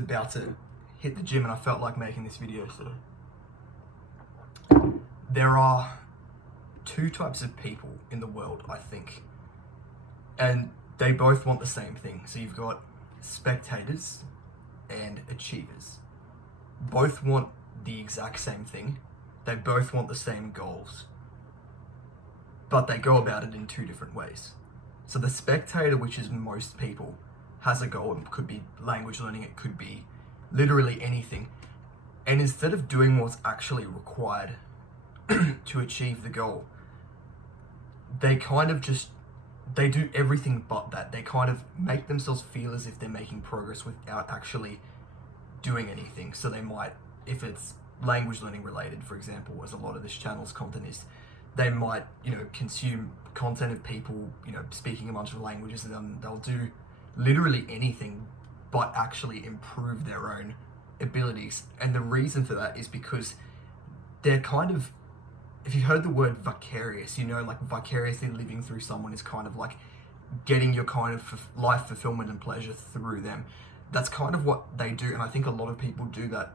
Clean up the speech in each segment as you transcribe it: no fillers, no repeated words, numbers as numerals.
about to hit the gym and I felt like making this video. So there are two types of people in the world, I think, and they both want the same thing. So you've got spectators and achievers. Both want the exact same thing. They both want the same goals, but they go about it in two different ways. So the spectator, which is most people, has a goal. It could be language learning, it could be literally anything. And instead of doing what's actually required to achieve the goal, they do everything but that. They kind of make themselves feel as if they're making progress without actually doing anything. So they might, if it's language learning related, for example, as a lot of this channel's content is, they might, consume content of people, speaking a bunch of languages, and then they'll do literally anything but actually improve their own abilities. And the reason for that is because they're kind of, if you've heard the word vicarious, like vicariously living through someone is kind of like getting your kind of life fulfillment and pleasure through them. That's kind of what they do. And I think a lot of people do that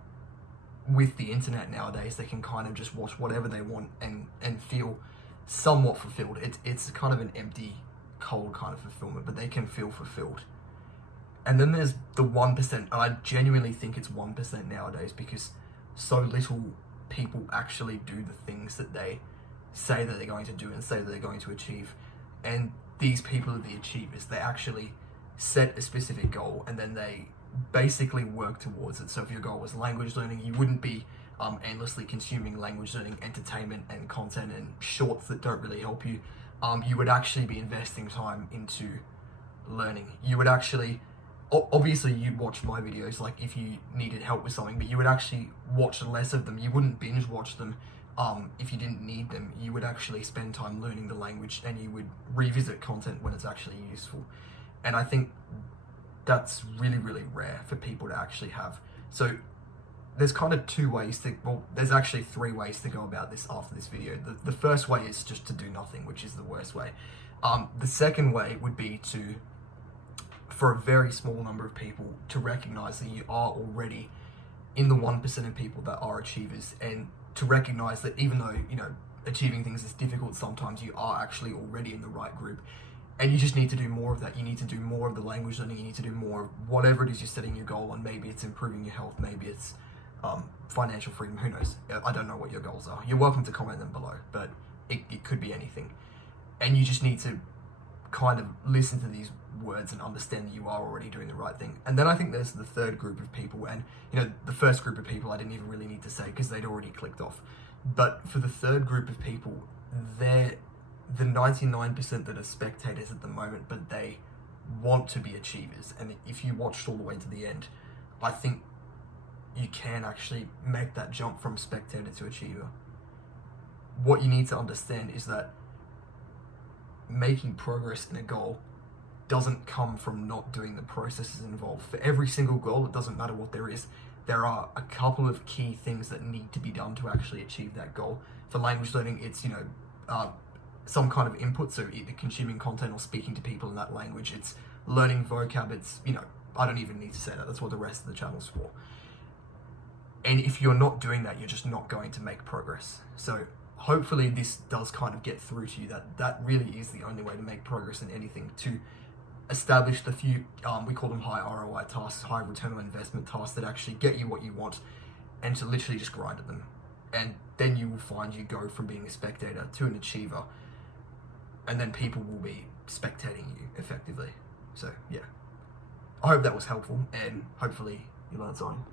with the internet nowadays. They can kind of just watch whatever they want and feel somewhat fulfilled. It's kind of an empty, cold kind of fulfillment, but they can feel fulfilled. And then there's the 1%, and I genuinely think it's 1% nowadays, because so little people actually do the things that they say that they're going to do and say that they're going to achieve. And these people are the achievers. They actually set a specific goal and then they basically work towards it. So if your goal was language learning, you wouldn't be endlessly consuming language learning entertainment and content and shorts that don't really help you. You would actually be investing time into learning. You would actually, obviously you'd watch my videos like if you needed help with something, but you would actually watch less of them. You wouldn't binge watch them if you didn't need them. You would actually spend time learning the language, and you would revisit content when it's actually useful. And I think that's really, really rare for people to actually have. So there's kind of there's actually three ways to go about this after this video. The first way is just to do nothing, which is the worst way. The second way would be for a very small number of people to recognize that you are already in the 1% of people that are achievers, and to recognize that even though, achieving things is difficult sometimes, you are actually already in the right group. And you just need to do more of that. You need to do more of the language learning. You need to do more of whatever it is you're setting your goal on. Maybe it's improving your health. Maybe it's financial freedom. Who knows? I don't know what your goals are. You're welcome to comment them below, but it could be anything. And you just need to kind of listen to these words and understand that you are already doing the right thing. And then I think there's the third group of people. And, the first group of people I didn't even really need to say because they'd already clicked off. But for the third group of people, they're the 99% that are spectators at the moment, but they want to be achievers. And if you watched all the way to the end, I think you can actually make that jump from spectator to achiever. What you need to understand is that making progress in a goal doesn't come from not doing the processes involved. For every single goal, it doesn't matter what there is, there are a couple of key things that need to be done to actually achieve that goal. For language learning, it's, some kind of input, so either consuming content or speaking to people in that language. It's learning vocab. It's, I don't even need to say that. That's what the rest of the channel's for. And if you're not doing that, you're just not going to make progress. So hopefully this does kind of get through to you that really is the only way to make progress in anything, to establish the few, we call them high ROI tasks, high return on investment tasks that actually get you what you want, and to literally just grind at them. And then you will find you go from being a spectator to an achiever, and then people will be spectating you effectively. So yeah, I hope that was helpful, and hopefully you learned something.